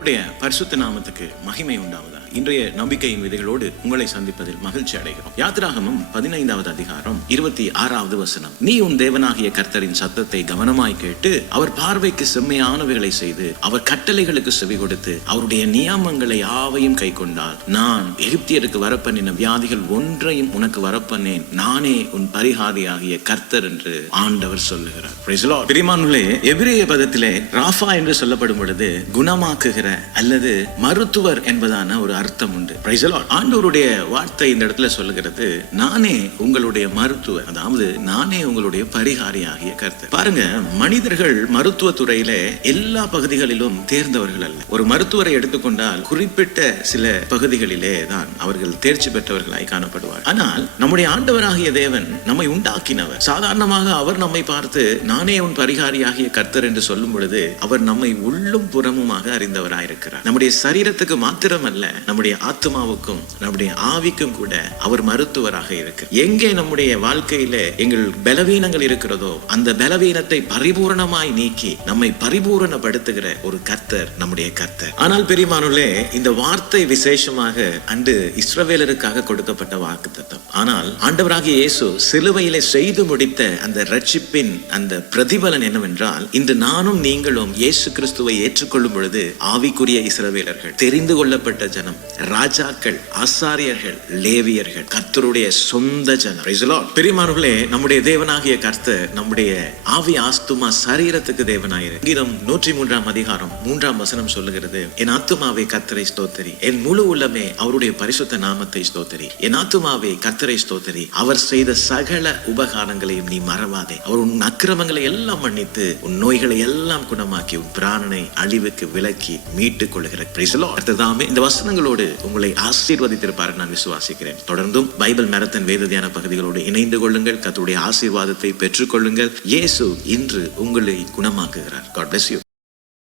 உடைய பரிசுத்த நாமத்துக்கு மகிமை உண்டாவதா இன்றைய நம்பிக்கையின் விதைகளோடு உங்களை சந்திப்பதில் மகிழ்ச்சி அடைகிறோம். யாத்ராகமம் பதினைந்தாவது அதிகாரம் இருபத்தி ஆறாவது வசனம். நீ உன் தேவனாகிய கர்த்தரின் சத்தத்தை கவனமாய் கேட்டு அவர் பார்வைக்கு செம்மையானவைகளை செய்து அவர் கட்டளைகளுக்கு செவி கொடுத்து அவருடைய நியமங்களை யாவையும் கை கொண்டால் நான் எகிப்தியருக்கு வரப்பண்ணின வியாதிகள் ஒன்றையும் உனக்கு வரப்பண்ணேன். நானே உன் பரிகாரியாகிய கர்த்தர் என்று ஆண்டவர் சொல்லுகிறார். Praise எபிரேய பதத்திலே ராஃபா என்று சொல்லப்படும் பொழுது குணமாக்குகிற அல்லது மருத்துவர் என்பதான ஒரு அர்த்தம் உண்டு Praise ஆண்டவருடைய வார்த்தை இந்த இடத்துல சொல்லுகிறது நானே உங்களுடைய மருத்துவர் அதாவது நானே உங்களுடைய பரிகாரியாகிய கருத்து பாருங்க மனிதர்கள் மருத்துவ துறையில எல்லா பகுதிகளிலும் தேர்ந்தவர்கள் அல்ல. ஒரு மருத்துவரை எடுத்துக்கொண்டால் குறிப்பிட்ட சில பகுதிகளிலே தான் அவர்கள் தேர்ச்சி பெற்றவர்களாய் காணப்படுவார் ஆனால் நம்முடைய ஆண்டவராகிய தேவன் நம்மை உண்டாக்கினவர். சாதாரணமாக அவர் நம்மை பார்த்து நானே உன் பரிகாரியாகிய கர்த்தர் என்று சொல்லும் பொழுது அவர் நம்மை உள்ளும் புறமுமாக அறிந்தவராயிருக்கிறார். நம்முடைய சரீரத்துக்கு மாத்திரமல்ல நம்முடைய ஆத்மாவுக்கும் நம்முடைய ஆவிக்கும் கூட அவர் மருத்துவராக இருக்கு. எங்கே நம்முடைய வாழ்க்கையில எங்கள் பலவீனங்கள் இருக்கிறதோ அந்த பலவீனத்தை பரிபூரணமாய் நீக்கி நம்மை பரிபூரணப்படுத்துகிற ஒரு கர்த்தர் நம்முடைய கர்த்தர். ஆனால் பெரியமானுலே இந்த வார்த்தை விசேஷமாக அன்று இஸ்ரவேலருக்காக கொடுக்கப்பட்ட வாக்குத்தத்தம். ஆனால் ஆண்டவராகிய இயேசு சிலுவையிலே செய்து முடித்த அந்த ரட்சிப்பின் அந்த பிரதிபலன் என்னவென்றால் இன்று நானும் நீங்களும் இயேசு கிறிஸ்துவை ஏற்றுக்கொள்ளும் பொழுது ஆவிக்குரிய இஸ்ரவேலர்கள் தெரிந்து கொள்ளப்பட்ட ஜனம் ராஜாக்கள் ஆசாரியர்கள் லேவியர்கள் கர்த்தருடைய சொந்த ஜனம். பெரியமார்களே நம்முடைய தேவனாகிய கர்த்தர் நம்முடைய ஆவி ஆஸ்துமா சரீரத்துக்கு தேவனாயிரு. கீதம் நூற்றி மூன்றாம் அதிகாரம் மூன்றாம் வசனம் சொல்லுகிறது என் ஆத்துமாவை கர்த்தரை ஸ்தோத்தரி. என் முழு உள்ளமே அவருடைய பரிசுத்த நாமத்தை ஸ்தோத்தரி. என் ஆத்துமாவை கர்த்தரை ஸ்தோத்தரி. அவர் செய்த சகல உபகாரங்களையும் நீ மறவாதே. அவர் உன் அக்கிரமங்களை எல்லாம் மன்னித்து உன் நோய்களை எல்லாம் குணமாக்கி உன் பிராணனை அழிவுக்கு விலக்கி மீட்டுக் கொள்கிற இந்த வசனங்கள் Lord. உங்களை ஆசீர்வதித்திருப்பார் நான் விசுவாசிக்கிறேன். தொடர்ந்தும் பைபிள் மேரத்தன் வேத தியான பகுதிகளோடு இணைந்து கொள்ளுங்கள். கத்துடைய ஆசீர்வாதத்தை பெற்றுக்கொள்ளுங்கள். இயேசு இன்று உங்களை குணமாக்குகிறார். God bless you